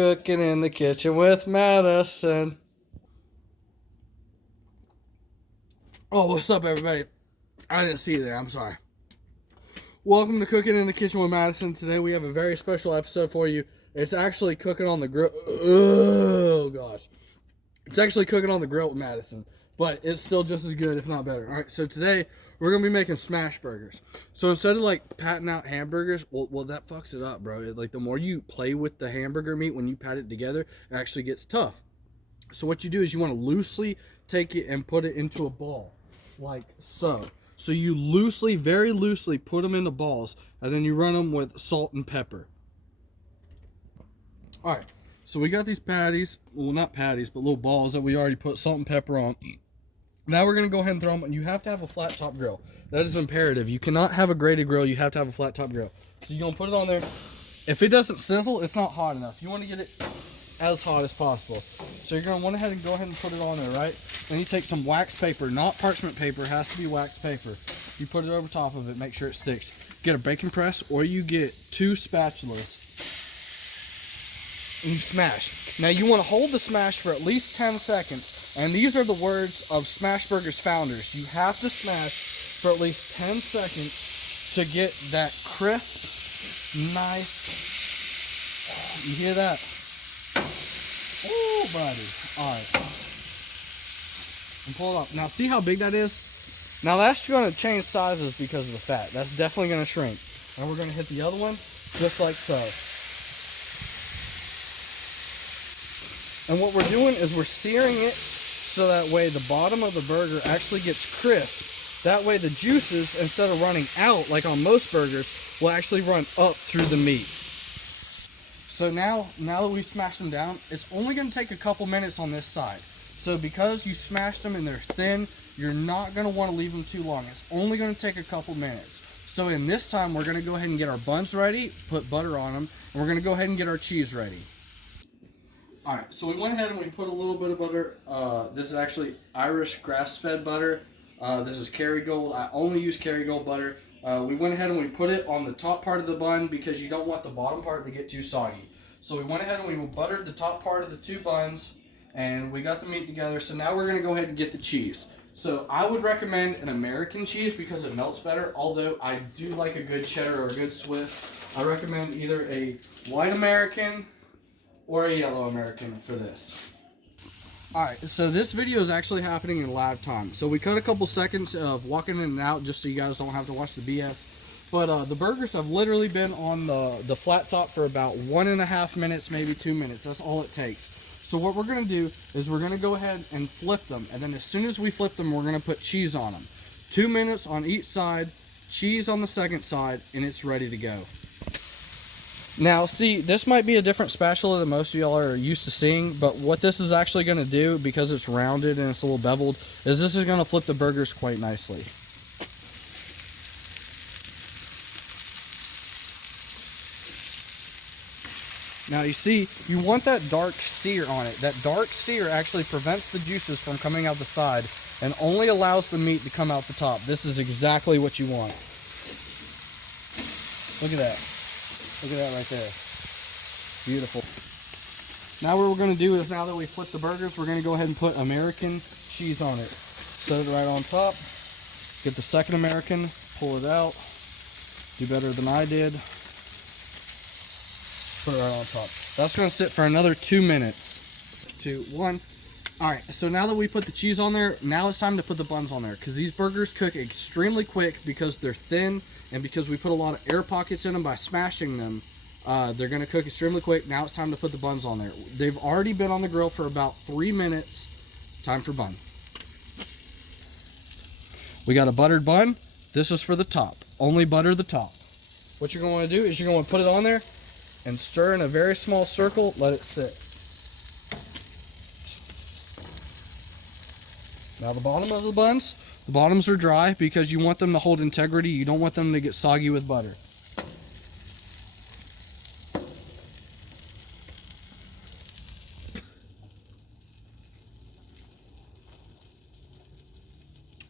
Cooking in the Kitchen with Madison. Oh, what's up, everybody? I didn't see you there. I'm sorry. Welcome to Cooking in the Kitchen with Madison. Today we have a very special episode for you. It's actually cooking on the grill. Oh, gosh. It's actually cooking on the grill with Madison, but it's still just as good, if not better. All right, so today we're going to be making SmashBurgers. So instead of like patting out hamburgers, well, that fucks it up, bro. Like the more you play with the hamburger meat when you pat it together, it actually gets tough. So what you do is you want to loosely take it and put it into a ball, like so. So you loosely, very loosely put them into balls, and then you run them with salt and pepper. All right, so we got these patties, well, not patties, but little balls that we already put salt and pepper on. Now we're going to go ahead and throw them, and you have to have a flat top grill. That is imperative. You cannot have a grated grill, you have to have a flat top grill. So you're going to put it on there. If it doesn't sizzle, it's not hot enough. You want to get it as hot as possible. So you're going to want to go ahead and put it on there, right? Then you take some wax paper, not parchment paper, it has to be wax paper. You put it over top of it, make sure it sticks. Get a baking press, or you get 2 spatulas, and you smash. Now you want to hold the smash for at least 10 seconds, and these are the words of SmashBurgers founders. You have to smash for at least 10 seconds to get that crisp, nice, you hear that? Oh, buddy. All right. And pull it up. Now, see how big that is? Now, that's going to change sizes because of the fat. That's definitely going to shrink. And we're going to hit the other one just like so. And what we're doing is we're searing it so that way the bottom of the burger actually gets crisp. That way the juices, instead of running out like on most burgers, will actually run up through the meat. So now that we've smashed them down, it's only going to take a couple minutes on this side. So because you smashed them and they're thin, you're not going to want to leave them too long. It's only going to take a couple minutes. So in this time, we're going to go ahead and get our buns ready, put butter on them, and we're going to go ahead and get our cheese ready. Alright, so we went ahead and we put a little bit of butter. This is actually Irish grass-fed butter. This is Kerrygold. I only use Kerrygold butter. We went ahead and we put it on the top part of the bun because you don't want the bottom part to get too soggy. So we went ahead and we buttered the top part of the 2 buns, and we got the meat together. So now we're going to go ahead and get the cheese. So I would recommend an American cheese because it melts better, although I do like a good cheddar or a good Swiss. I recommend either a white American or a yellow American for this. Alright, so this video is actually happening in live time. So we cut a couple seconds of walking in and out just so you guys don't have to watch the BS. But the burgers have literally been on the flat top for about 1.5 minutes, maybe 2 minutes. That's all it takes. So what we're going to do is we're going to go ahead and flip them. And then as soon as we flip them, we're going to put cheese on them. 2 minutes on each side, cheese on the second side, and it's ready to go. Now, see, this might be a different spatula than most of y'all are used to seeing, but what this is actually going to do, because it's rounded and it's a little beveled, is this is going to flip the burgers quite nicely. Now, you see, you want that dark sear on it. That dark sear actually prevents the juices from coming out the side and only allows the meat to come out the top. This is exactly what you want. Look at that. Look at that right there. Beautiful. Now what we're going to do is, now that we flipped the burgers, we're going to go ahead and put American cheese on it. Set it right on top. Get the second American, pull it out. Do better than I did. Put it right on top. That's going to sit for another 2 minutes. 2, 1. Alright, so now that we put the cheese on there, now it's time to put the buns on there. Because these burgers cook extremely quick because they're thin. And because we put a lot of air pockets in them by smashing them, they're going to cook extremely quick. Now it's time to put the buns on there. They've already been on the grill for about 3 minutes. Time for bun. We got a buttered bun. This is for the top. Only butter the top. What you're going to do is you're going to put it on there and stir in a very small circle. Let it sit. Now the bottom of the buns. The bottoms are dry because you want them to hold integrity. You don't want them to get soggy with butter.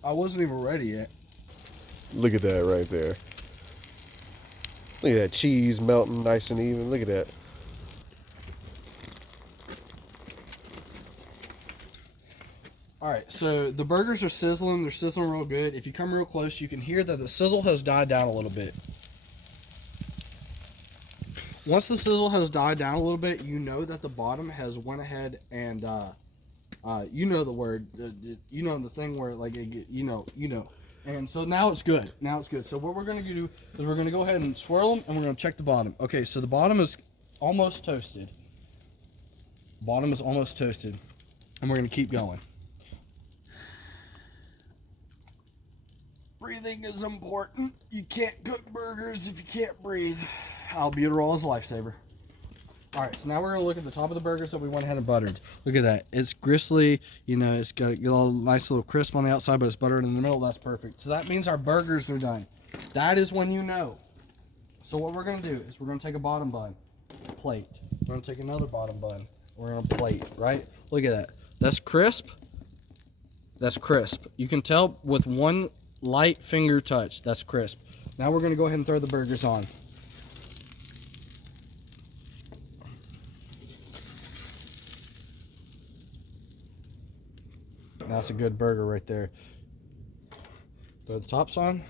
I wasn't even ready yet. Look at that right there. Look at that cheese melting nice and even. Look at that. Alright, so the burgers are sizzling. They're sizzling real good. If you come real close, you can hear that the sizzle has died down a little bit. Once the sizzle has died down a little bit, you know that the bottom has went ahead and, you know the word, you know the thing where, like, you know. And so now it's good. Now it's good. So what we're going to do is we're going to go ahead and swirl them, and we're going to check the bottom. Okay, so the bottom is almost toasted. Bottom is almost toasted. And we're going to keep going. Breathing is important. You can't cook burgers if you can't breathe. Albuterol is a lifesaver. Alright, so now we're going to look at the top of the burgers that we went ahead and buttered. Look at that. It's gristly. You know, it's got a little, nice little crisp on the outside, but it's buttered in the middle. That's perfect. So that means our burgers are done. That is when you know. So what we're going to do is we're going to take a bottom bun, plate. We're going to take another bottom bun. We're going to plate, right? Look at that. That's crisp. That's crisp. You can tell with one light finger touch. That's crisp. Now we're going to go ahead and throw the burgers on. That's a good burger right there. Throw the tops on.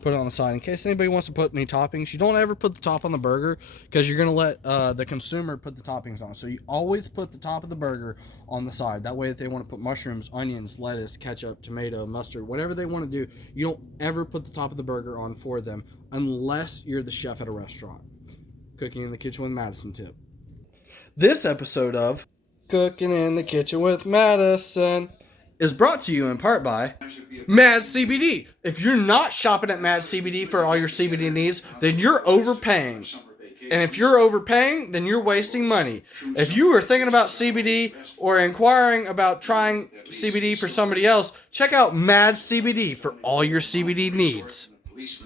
Put it on the side. In case anybody wants to put any toppings, you don't ever put the top on the burger because you're going to let the consumer put the toppings on. So you always put the top of the burger on the side. That way if they want to put mushrooms, onions, lettuce, ketchup, tomato, mustard, whatever they want to do, you don't ever put the top of the burger on for them unless you're the chef at a restaurant. Cooking in the Kitchen with Madison tip. This episode of Cooking in the Kitchen with Madison is brought to you in part by Mad CBD. If you're not shopping at Mad CBD for all your CBD needs, then you're overpaying. And if you're overpaying, then you're wasting money. If you are thinking about CBD or inquiring about trying CBD for somebody else, check out Mad CBD for all your CBD needs.